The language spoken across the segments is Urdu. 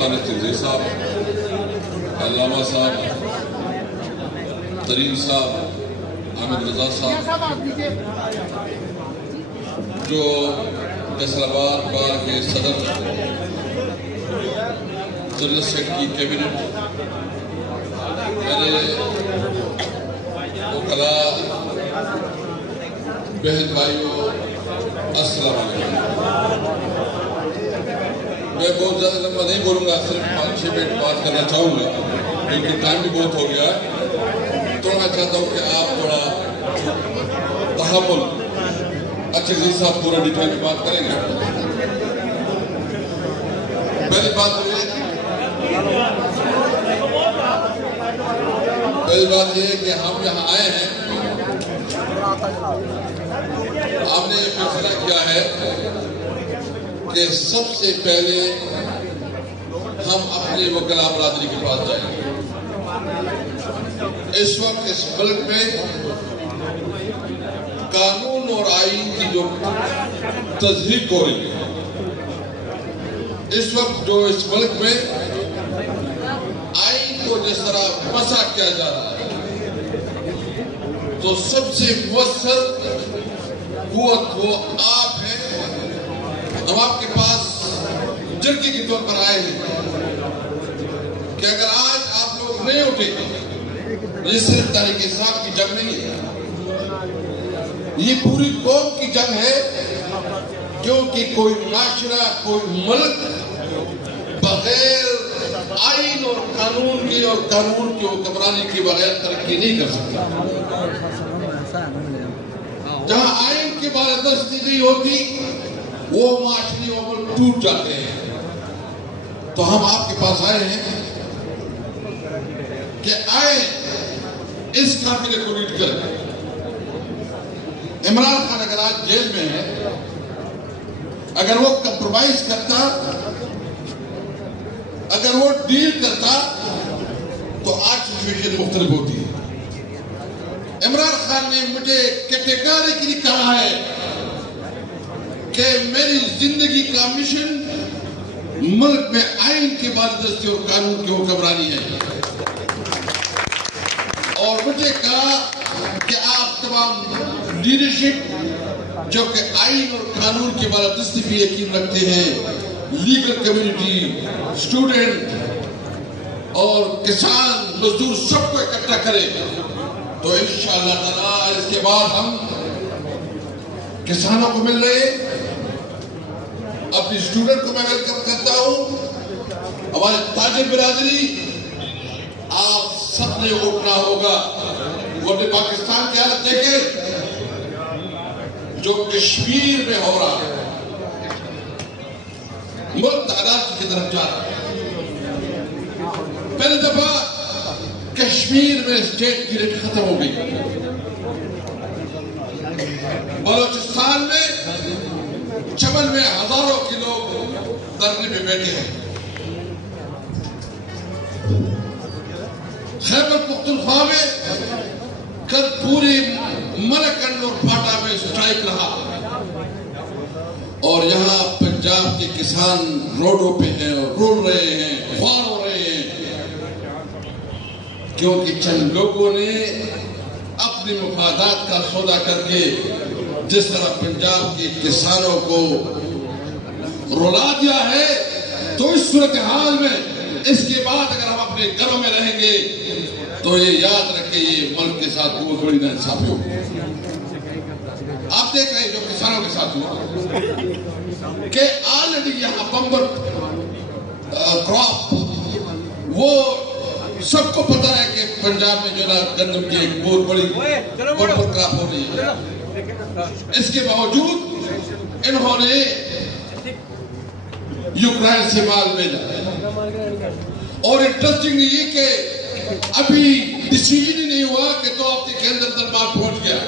خان تنزی صاحب، علامہ صاحب، ترین صاحب، حامد رضا صاحب، جو فیصل آباد بار کے صدر، جنرل سیکرٹری کیبنٹ، میرے وکلاء، بہن بھائیوں، السلام علیکم۔ میں بہت زیادہ لمبا نہیں بولوں گا، صرف 5-6 منٹ بات کرنا چاہوں گا کیونکہ ٹائم بھی بہت ہو گیا ہے۔ تو میں چاہتا ہوں کہ آپ تھوڑا تحمل، اچھے عزیز صاحب پورا ڈیٹیل میں بات کریں گے۔ پہلی بات یہ ہے کہ ہم یہاں آئے ہیں، ہم نے یہ فیصلہ کیا ہے کہ سب سے پہلے ہم اپنے وکلاء برادری کے پاس جائیں گے۔ اس وقت اس ملک میں قانون اور آئین کی جو تضحیق ہو رہی ہے، اس وقت جو اس ملک میں آئین کو جس طرح مسا کیا جا رہا ہے، تو سب سے مؤثر قوت وہ آپ ہیں۔ ہم آپ کے پاس جرگے کے طور پر آئے ہیں کہ اگر آج آپ لوگ نہیں اٹھیں گے، یہ صرف تحریک انصاف کی جنگ نہیں ہے، یہ پوری قوم کی جنگ ہے، کیونکہ کوئی معاشرہ، کوئی ملک بغیر آئین اور قانون کی اور قانون کی حکمرانی کے بغیر ترقی نہیں کر سکتا۔ جہاں آئین کی بالادستی نہیں ہوتی، وہ معاشرے و ملک ٹوٹ جاتے ہیں۔ تو ہم آپ کے پاس آئے ہیں کہ آئے اس قافلے کو لیڈ کریں۔ عمران خان اگر آج جیل میں ہے، اگر وہ کمپرومائز کرتا، اگر وہ ڈیل کرتا تو آج سچویشن مختلف ہوتی ہے۔ عمران خان نے مجھے کیٹیگریکلی کہا ہے کہ میری زندگی کا مشن ملک میں آئین کی بالادستی اور قانون کی حکمرانی ہے، اور مجھے کہا کہ آپ تمام لیڈرشپ جو کہ آئین اور قانون کی بالادستی بھی یقین رکھتے ہیں، لیگل کمیونٹی، اسٹوڈنٹ اور کسان، مزدور، سب کو اکٹھا کرے تو انشاءاللہ تعالی اس کے بعد ہم کسانوں کو مل رہے، اپنی اسٹوڈنٹ کو میں ویلکم کرتا ہوں، ہمارے تاجر برادری، آپ سب نے اٹھنا ہوگا۔ وہ اپنے پاکستان کی حالت دیکھیں جو کشمیر میں ہو رہا ہے، ملک تعداد کی طرف جا رہا ہے۔ پہلی دفعہ کشمیر میں اسٹیٹ کی ریٹ ختم ہو گئی، بلوچستان میں چمن میں ہزاروں کے لوگ دھرنے پہ بیٹھے ہیں، خیبر پختونخوا میں کل پوری ملکنڈ اور پھاٹا میں اسٹرائک رہا، اور یہاں پنجاب کے کسان روڈوں پہ ہیں اور رول رہے ہیں، خوار ہو رہے ہیں، کیونکہ چند لوگوں نے اپنی مفادات کا سودا کر کے جس طرح پنجاب کے کسانوں کو رولا دیا ہے۔ تو اس صورتحال میں اس کے بعد اگر ہم اپنے گھروں میں رہیں گے تو یہ یاد رکھیں، یہ ملک کے ساتھ بہت بڑی ناانصافی ہوگی۔ آپ دیکھ رہے ہیں جو کسانوں کے ساتھ ہوا کہ آلریڈی یہاں بمبر کراپ، وہ سب کو پتہ ہے کہ پنجاب میں جو نا گندم کی ایک بہت بڑی بمبر کراپ ہو رہی ہے، اس کے باوجود انہوں نے یوکرائن سے مال بھیجا، اور انٹرسٹنگ یہ کہ ابھی ڈیسیجن ہی نہیں ہوا کہ 2 ہفتے کے اندر مال پہنچ گیا۔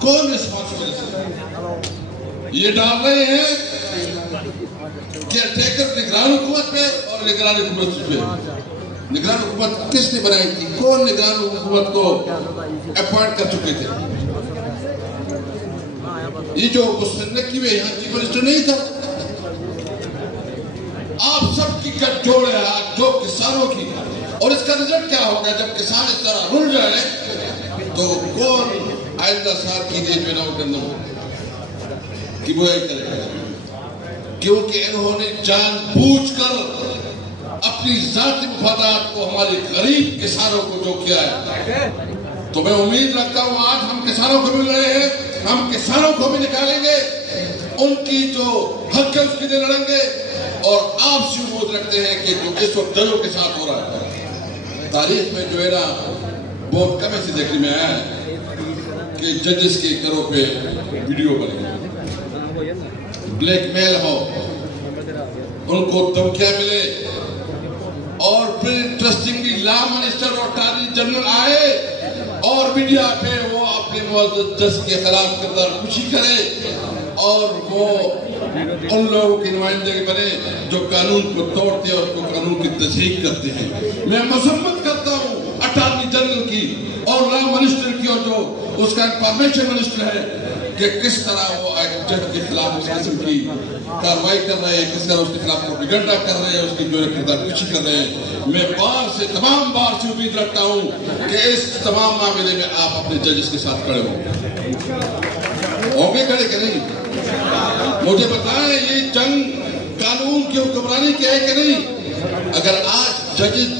کون ریسپانسبلٹی یہ ڈال رہے ہیں کہ ٹیکر نگران حکومت پہ اور نگران حکومت پہ۔ نگران حکومت کس نے بنائی تھی؟ کون نگران حکومت کو اپوائنٹ کر چکے تھے؟ یہ جو مسلم کی میں یہاں چیف منسٹر نہیں تھا، کی گٹھ جوڑ ہے جو کسانوں کی، اور اس کا رزلٹ کیا ہوگا جب کسان اس طرح رل جائے تو کون آئندہ سال کی لیے جو ہے نا وہ گندم کی بوائی کرے گا؟ کیونکہ انہوں نے جان بوجھ کر اپنی ذاتی مفادات کو ہمارے غریب کسانوں کو جو کیا ہے. تو میں امید رکھتا ہوں آج ہم کسانوں کو مل رہے ہیں، ہم کسانوں کو بھی نکالیں گے، ان کی جو حق ہے اس کے لیے لڑیں گے، اور آپ سے امید رکھتے ہیں کہ جو اس وقت ججوں کے ساتھ ہو رہا ہے. تاریخ میں جو ہے نا بہت کم ایسے دیکھنے میں آیا ہے کہ ججز کے گھروں پہ ویڈیو بنے، بلیک میل ہو، ان کو دھمکیاں ملے، اور پھر انٹرسٹنگلی لا منسٹر اور اٹارنی جنرل آئے اور میڈیا پہ وہ اپنے معزز جج کے خلاف کردار کشی کرے، اور وہ ان لوگوں کی نمائندگی بنے جو قانون کو توڑتے اور قانون کی تصحیح کرتے ہیں. میں مذمت کرتا ہوں اٹارنی جنرل کی اور لا منسٹر کی، اور جو اس کا انفارمیشن منسٹر ہے، کہ کس طرح وہ ایک جج کے خلاف اس قسم کی کاروائی کر رہے ہیں، کس طرح اس کے خلاف پروپیگنڈا کر رہے ہیں، اس کی جو کردار کشی کر رہے ہیں. میں تمام بار سے امید رکھتا ہوں کہ اس تمام معاملے میں آپ اپنے ججز کے ساتھ کھڑے ہوں گے کھڑے کہ نہیں؟ مجھے بتائیں یہ جنگ قانون کی حکمرانی کی ہے کہ نہیں؟ اگر آج ججز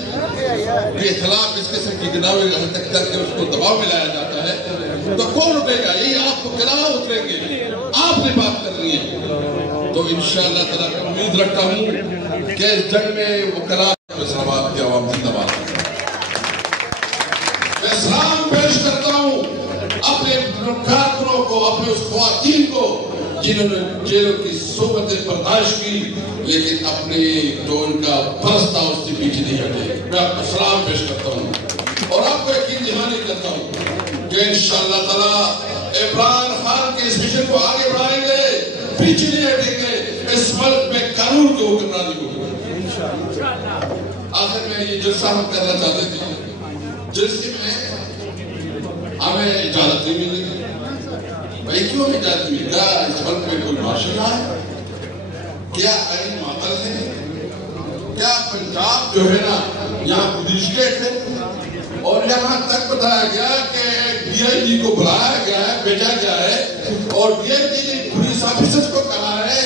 کے خلاف اس قسم کی گناہوں حرکت کر کے اس کو دباؤ میں لایا جاتا ہے تو کون اٹھے گا؟ یہی آپ کو گناہ اتریں گے، آپ نے بات کرنی ہے. تو انشاءاللہ تعالیٰ امید رکھتا ہوں کہ اس جنگ میں وکلاء اسلام آباد کی عوام زندہ باد. میں سلام پیش کرتا ہوں اپنے کارکنوں کو، اپنے اس خواتین کو جنہوں نے جیلوں کی صحبتیں برداشت کی لیکن اپنے جو ان کا فرض تھا اس سے پیچھے نہیں ہٹے. میں آپ کو سلام پیش کرتا ہوں اور آپ کو یقین دہانی کرتا ہوں کہ انشاءاللہ تعالیٰ عمران خان کے اس مشن کو آگے بڑھائیں گے، پیچھے نہیں ہٹیں گے، اس ملک میں قانون کی حکمرانی ہوگی. آخر میں یہ جلسہ ہم کرنا چاہتے تھے، جلسے میں ہمیں اجازت نہیں ملی. بھائی کیوں اجازت ملی؟ کیا اس ملک میں کوئی مارشل لا ہے؟ کیا آئین معطل ہے؟ کیا پنجاب جو ہے نا یہاں پولیس اسٹیٹ ہے؟ اور یہاں تک بتایا گیا کہ ڈی آئی جی کو بلایا گیا ہے، بھیجا گیا ہے، اور ڈی آئی جی نے پولیس آفیسر کو کہا ہے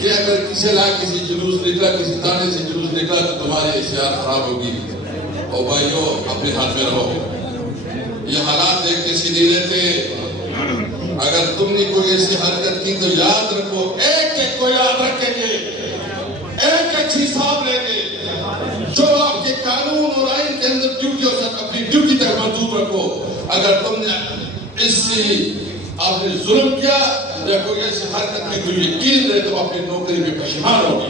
کہ اگر کسی علاقے سے جلوس نکلا، کسی تانے سے جلوس نکلا تو تمہاری اشتہار خراب ہوگی. اور بھائیو اپنے ہاتھ میں رہو، یہ حالات دیکھ کے سیدھے لیتے. اگر تم نے کوئی ایسی حرکت کی تو یاد رکھو، ایک ایک کو یاد رکھیں گے، ایک ایک حساب لیں گے. جو آپ کے قانون اور آئین کے اندر ڈیوٹی ہو سکتا اپنی ڈیوٹی تک محدود رکھو. اگر تم نے اس سے آپ نے ظلم کیا یا کوئی ایسی حرکت کی تو یقین رہے تو اپنی نوکری میں پشیمان ہوگی.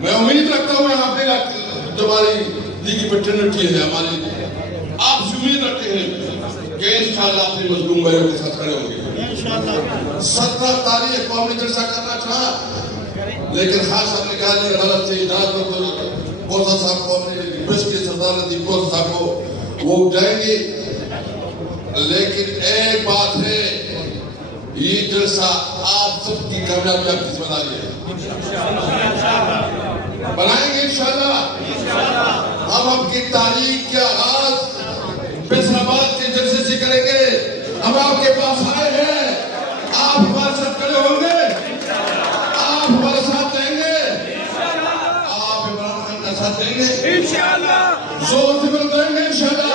میں امید رکھتا ہوں یہاں پہ جو ہماری لیگی پیٹرنٹی ہے، ہماری آپ سے امید رکھتے ہیں کہ انشاءاللہ اپنی مظلوم بھائیوں کے ساتھ کھڑے ہوں گے. 17 تاریخ کو ہم نے جلسہ کرنا چاہا لیکن خاص صاحب نے کہا کہ غلط سے اجازت کوسا صاحب کو ہم نے ریکویسٹ کی، سردار لطیف کوسا صاحب کو وہ جائیں گے. لیکن ایک بات ہے، یہ جلسہ آپ سب کی کامیابی آپ کی ذمہ داری ہے. بنائیں گے انشاءاللہ. ہم آپ کی تاریخ کے آغاز فیصل آباد کے جلسے سے کریں گے. ہم آپ کے پاس آئے ہیں، آپ ہمارے ساتھ کھڑے ہوں گے، آپ ہمارے ساتھ دیں گے، آپ عمران خان کا ساتھ دیں گے انشاءاللہ، زور سے بل دیں گے انشاءاللہ.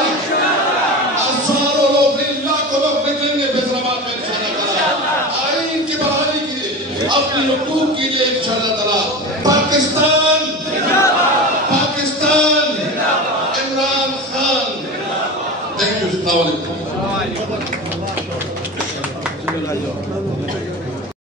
ہزاروں لوگ، لاکھوں لوگ نکلیں گے فیصل آباد میں انشاءاللہ آئین کی بحالی کے لیے، اپنی حقوق کے لیے انشاءاللہ تعالیٰ. پاکستان پاکستان عمران خان. Thank you. السلام علیکم.